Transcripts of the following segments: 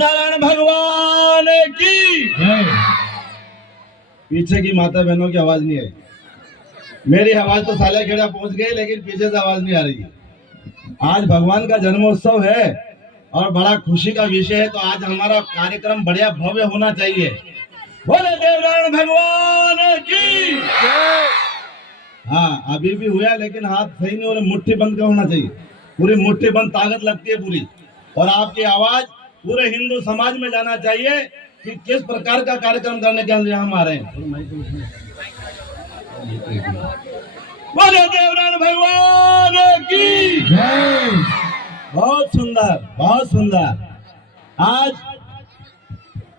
देवनारायण भगवान की जय। पीछे की माता बहनों की आवाज नहीं आई। मेरी आवाज तो सालेखेड़ा पहुंच गई, लेकिन पीछे से आवाज नहीं आ रही है। आज भगवान का जन्मोत्सव है और बड़ा खुशी का विषय है, तो आज हमारा कार्यक्रम बढ़िया भव्य होना चाहिए। बोले देवनारायण भगवान की जय। हाँ, अभी भी हुआ, लेकिन हाथ सही नहीं हो रहे, मुट्ठी बंद का होना चाहिए। पूरी मुट्ठी बंद ताकत लगती है पूरी, और आपकी आवाज पूरे हिंदू समाज में जाना चाहिए कि किस प्रकार का कार्यक्रम करने के लिए हम आ रहे हैं। बोले देवनारायण भगवान की जय। बहुत सुंदर, बहुत सुंदर। आज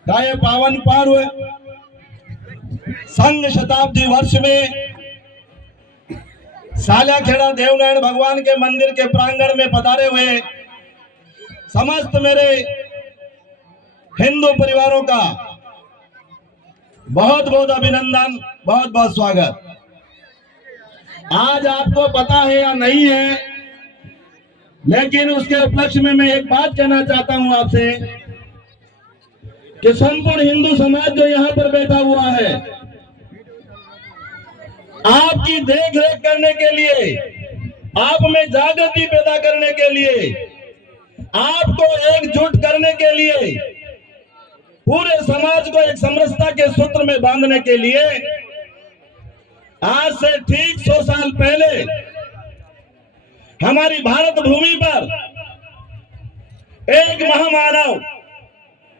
का ये पावन पर्व संघ शताब्दी वर्ष में सालेखेड़ा देवनारायण भगवान के मंदिर के प्रांगण में पधारे हुए समस्त मेरे हिंदू परिवारों का बहुत बहुत अभिनंदन, बहुत बहुत स्वागत। आज आपको पता है या नहीं है, लेकिन उसके उपलक्ष्य में मैं एक बात कहना चाहता हूं आपसे कि संपूर्ण हिंदू समाज जो यहां पर बैठा हुआ है, आपकी देख रेख करने के लिए, आप में जागृति पैदा करने के लिए, आपको एकजुट करने के लिए, पूरे समाज को एक समरसता के सूत्र में बांधने के लिए आज से ठीक 100 साल पहले हमारी भारत भूमि पर एक महामानव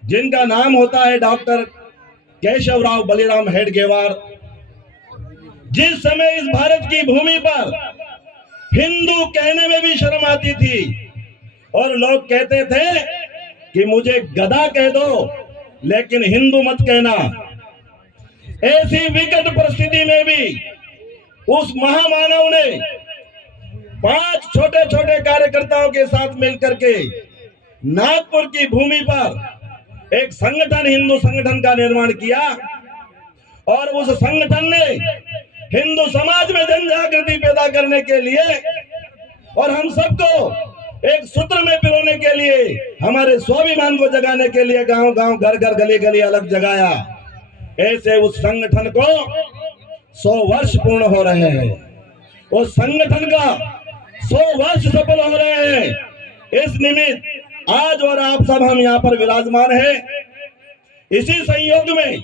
जिनका नाम होता है डॉक्टर केशवराव बलिराम हेडगेवार, जिस समय इस भारत की भूमि पर हिंदू कहने में भी शर्म आती थी और लोग कहते थे कि मुझे गधा कह दो लेकिन हिंदू मत कहना, ऐसी विकट परिस्थिति में भी उस महामानव ने 5 छोटे छोटे कार्यकर्ताओं के साथ मिलकर के नागपुर की भूमि पर एक संगठन, हिंदू संगठन का निर्माण किया, और उस संगठन ने हिंदू समाज में जन जागृति पैदा करने के लिए और हम सबको एक सूत्र में पिरोने के लिए, हमारे स्वाभिमान को जगाने के लिए गांव गांव, घर घर, गली गली अलग जगाया। ऐसे उस संगठन को 100 वर्ष पूर्ण हो रहे हैं। उस संगठन का 100 वर्ष सफल हो रहे हैं। इस निमित्त आज और आप सब हम यहाँ पर विराजमान हैं। इसी संयोग में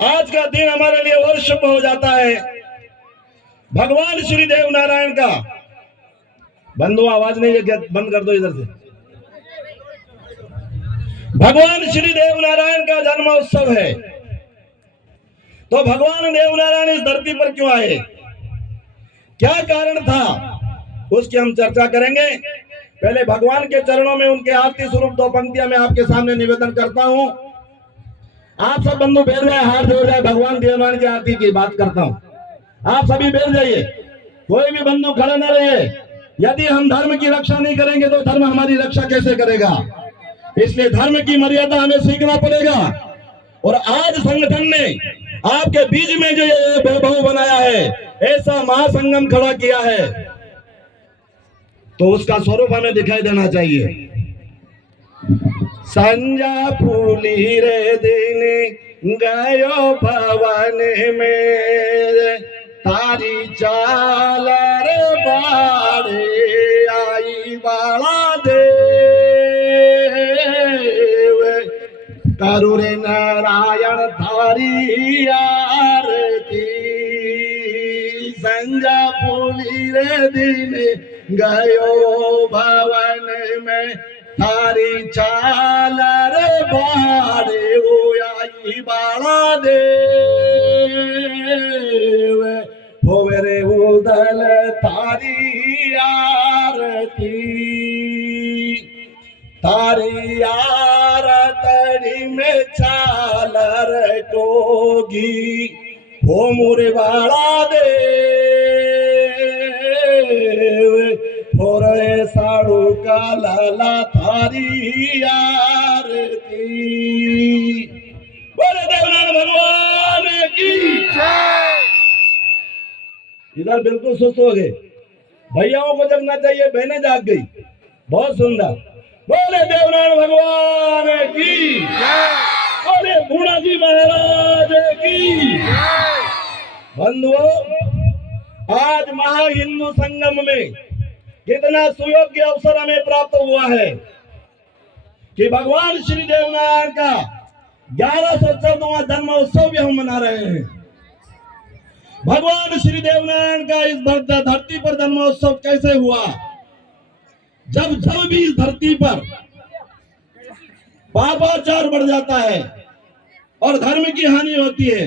आज का दिन हमारे लिए और शुभ हो जाता है। भगवान श्री देवनारायण का, बंधु आवाज नहीं है, बंद कर दो इधर से। भगवान श्री देवनारायण का जन्मोत्सव है, तो भगवान देवनारायण इस धरती पर क्यों आए, क्या कारण था, उसकी हम चर्चा करेंगे। पहले भगवान के चरणों में उनके आरती स्वरूप 2 पंक्तियां मैं आपके सामने निवेदन करता हूं। आप सब बंधु बैठ जाए, हाथ जोड़ जाए, भगवान देवनारायण की आरती की बात करता हूं। आप सभी बैठ जाइए, कोई भी बंधु खड़ा न रहिए। यदि हम धर्म की रक्षा नहीं करेंगे तो धर्म हमारी रक्षा कैसे करेगा, इसलिए धर्म की मर्यादा हमें सीखना पड़ेगा। और आज संगठन ने आपके बीच में जो ये वैभव बनाया है, ऐसा महासंगम खड़ा किया है, तो उसका स्वरूप हमें दिखाई देना चाहिए। संजा फूली रे दिन गयो भवन में, तारी चाल रे बाड़े आई बाला देव, करुरे नारायण थारी आरती, संजा फूली रे दिन गयो भवन में, थारी चाल रे बाड़े वो आई बाला देव, होवे रे उदल थारी आरती, तारी आरतड़ी में चालर कोगी, हो मुरे बाला देव, हो रे साड़ू का लाला थारी आरती। बोले देवनारायण भगवान की जय। इधर बिल्कुल सुस्त हो गए, भैयाओं को जगना चाहिए, बहनें जाग गई। बहुत सुंदर। बोले देवनारायण भगवान पूर्णा जी महाराज की। बंधुओं, आज महा हिंदू संगम में कितना सुयोग्य अवसर हमें प्राप्त हुआ है कि भगवान श्री देवनारायण का 1114वां जन्मोत्सव भी हम मना रहे हैं। भगवान श्री देवनारायण का इस धरती पर जन्मोत्सव कैसे हुआ? जब भी इस धरती पर पापाचार बढ़ जाता है और धर्म की हानि होती है,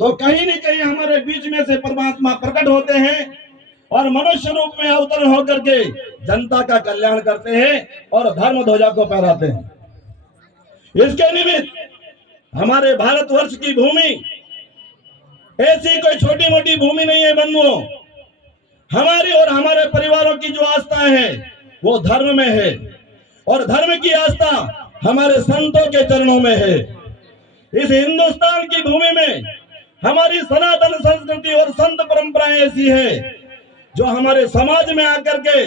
तो कहीं न कहीं हमारे बीच में से परमात्मा प्रकट होते हैं और मनुष्य रूप में अवतरण होकर के जनता का कल्याण करते हैं और धर्म ध्वजा को फहराते हैं। इसके निमित्त हमारे भारतवर्ष की भूमि ऐसी कोई छोटी मोटी भूमि नहीं है बंधुओं। हमारी और हमारे परिवारों की जो आस्था है वो धर्म में है और धर्म की आस्था हमारे संतों के चरणों में है। इस हिंदुस्तान की भूमि में हमारी सनातन संस्कृति और संत परंपराएं ऐसी है जो हमारे समाज में आकर के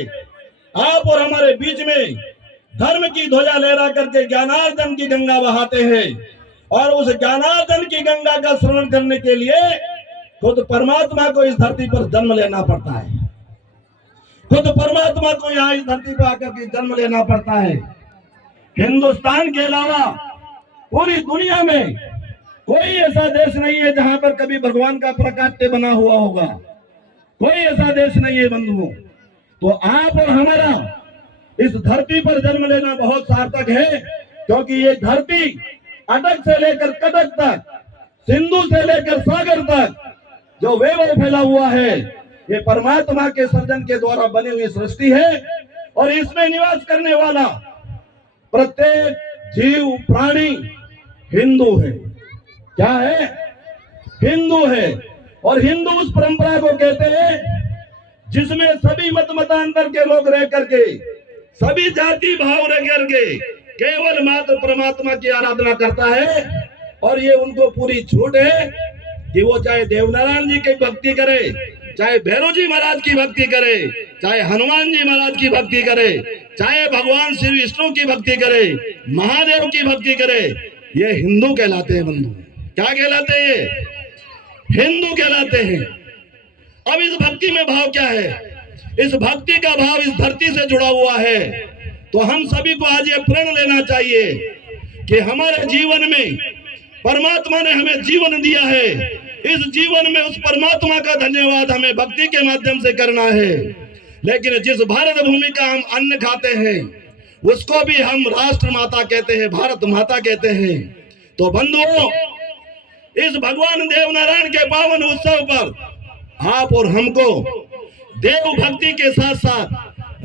आप और हमारे बीच में धर्म की ध्वजा लहरा करके ज्ञानार्जन की गंगा बहाते हैं और उस ज्ञानार्जन की गंगा का श्रवण करने के लिए खुद परमात्मा को इस धरती पर जन्म लेना पड़ता है। खुद परमात्मा को यहाँ इस धरती पर आकर के जन्म लेना पड़ता है। हिंदुस्तान के अलावा पूरी दुनिया में कोई ऐसा देश नहीं है जहां पर कभी भगवान का प्रकाट्य बना हुआ होगा। कोई ऐसा देश नहीं है बंधुओं। तो आप और हमारा इस धरती पर जन्म लेना बहुत सार्थक है, क्योंकि ये धरती अटक से लेकर कटक तक, सिंधु से लेकर सागर तक जो वैभव फैला हुआ है, ये परमात्मा के सर्जन के द्वारा बनी हुई सृष्टि है और इसमें निवास करने वाला प्रत्येक जीव प्राणी हिंदू है। क्या है? हिंदू है। और हिंदू उस परंपरा को कहते हैं जिसमें सभी मत मतांतर के लोग रह करके, सभी जाति भाव रह करके केवल मात्र परमात्मा की आराधना करता है। और ये उनको पूरी छूट है कि वो चाहे देवनारायण जी की भक्ति करे, चाहे भैरव जी महाराज की भक्ति करे, चाहे हनुमान जी महाराज की भक्ति करे, चाहे भगवान श्री विष्णु की भक्ति करे, महादेव की भक्ति करे। ये हिंदू कहलाते हैं बंधु। क्या कहलाते हैं? हिंदू कहलाते हैं। अब इस भक्ति में भाव क्या है? इस भक्ति का भाव इस धरती से जुड़ा हुआ है। तो हम सभी को आज ये प्रण लेना चाहिए कि हमारे जीवन में परमात्मा ने हमें जीवन दिया है। इस जीवन में उस परमात्मा का धन्यवाद हमें भक्ति के माध्यम से करना है। लेकिन जिस भारत भूमि का हम अन्न खाते हैं उसको भी हम राष्ट्र माता कहते हैं, भारत माता कहते हैं। तो बंधुओं, इस भगवान देवनारायण के पावन उत्सव पर आप और हमको देव भक्ति के साथ साथ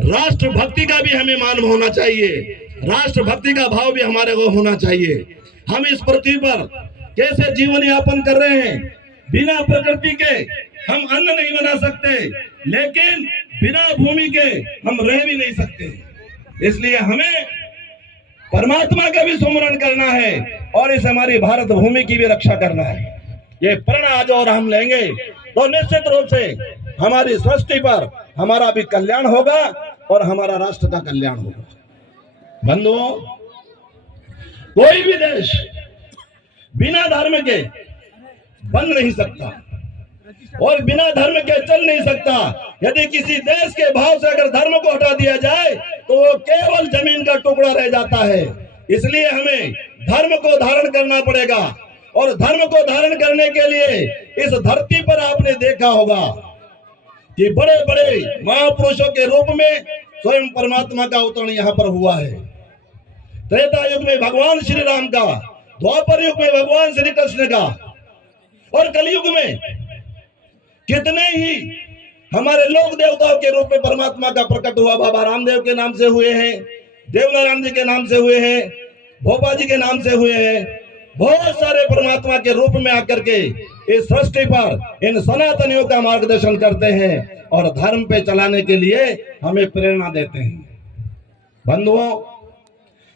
राष्ट्र भक्ति का भी हमें मान होना चाहिए। राष्ट्र भक्ति का भाव भी हमारे को होना चाहिए। हम इस पृथ्वी पर कैसे जीवन यापन कर रहे हैं? बिना प्रकृति के हम अन्न नहीं बना सकते, लेकिन बिना भूमि के हम रह भी नहीं सकते। इसलिए हमें परमात्मा का भी सुमरण करना है और इस हमारी भारत भूमि की भी रक्षा करना है। ये प्रण आज और हम लेंगे तो निश्चित रूप से हमारी सृष्टि पर हमारा भी कल्याण होगा और हमारा राष्ट्र का कल्याण होगा। बंधुओं, कोई भी देश बिना धर्म के बन नहीं सकता और बिना धर्म के चल नहीं सकता। यदि किसी देश के भाव से अगर धर्म को हटा दिया जाए तो वो केवल जमीन का टुकड़ा रह जाता है। इसलिए हमें धर्म को धारण करना पड़ेगा और धर्म को धारण करने के लिए इस धरती पर आपने देखा होगा कि बड़े बड़े महापुरुषों के रूप में स्वयं परमात्मा का अवतरण यहाँ पर हुआ है। त्रेता युग में भगवान श्री राम का, द्वापर युग में भगवान श्री कृष्ण का और कलयुग में कितने ही हमारे लोक देवताओं के रूप में परमात्मा का प्रकट हुआ। बाबा रामदेव के नाम से हुए हैं, देवनारायण जी के नाम से हुए हैं, भोपा जी के नाम से हुए हैं। बहुत सारे परमात्मा के रूप में आकर के इस सृष्टि पर इन सनातनियों का मार्गदर्शन करते हैं और धर्म पे चलाने के लिए हमें प्रेरणा देते हैं। बंधुओं,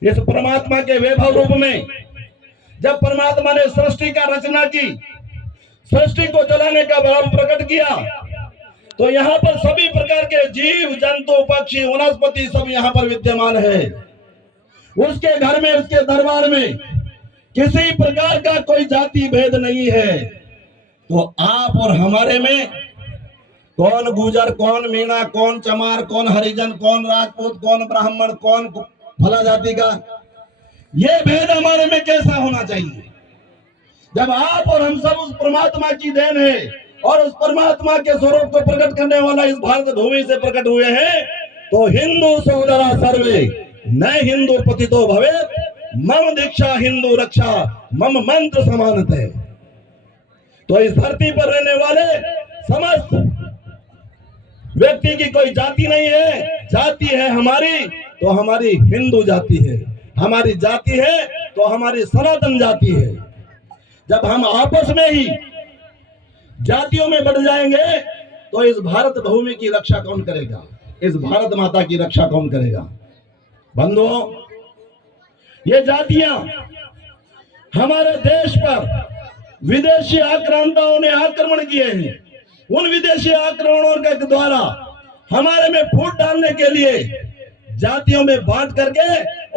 इस परमात्मा के वैभव रूप में जब परमात्मा ने सृष्टि का रचना की, सृष्टि को चलाने का भाव प्रकट किया, तो यहाँ पर सभी प्रकार के जीव जंतु पक्षी वनस्पति सब यहाँ पर विद्यमान है। उसके घर में, उसके दरबार में किसी प्रकार का कोई जाति भेद नहीं है। तो आप और हमारे में कौन गुजर, कौन मीणा, कौन चमार, कौन हरिजन, कौन राजपूत, कौन ब्राह्मण, कौन फला जाति का, ये भेद हमारे में कैसा होना चाहिए? जब आप और हम सब उस परमात्मा की देन है और उस परमात्मा के स्वरूप को प्रकट करने वाला इस भारत भूमि से प्रकट हुए हैं, तो हिंदू सोदरा सर्वे न हिंदू पतितो भवेत, मम दीक्षा हिंदू रक्षा, मम मंत्र समानत है। तो इस धरती पर रहने वाले समस्त व्यक्ति की कोई जाति नहीं है। जाति है हमारी तो हमारी हिंदू जाति है, हमारी जाति है तो हमारी सनातन जाति है। जब हम आपस में ही जातियों में बढ़ जाएंगे तो इस भारत भूमि की रक्षा कौन करेगा? इस भारत माता की रक्षा कौन करेगा? बंधुओं, ये जातियां हमारे देश पर विदेशी आक्रांताओं ने आक्रमण किए हैं। उन विदेशी आक्रमणों के द्वारा हमारे में फूट डालने के लिए जातियों में बांट करके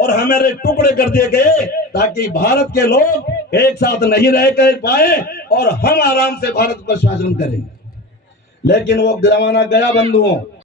और हमारे टुकड़े कर दिए गए, ताकि भारत के लोग एक साथ नहीं रह कर पाए और हम आराम से भारत पर शासन करें। लेकिन वो जमाना गया बंधुओं।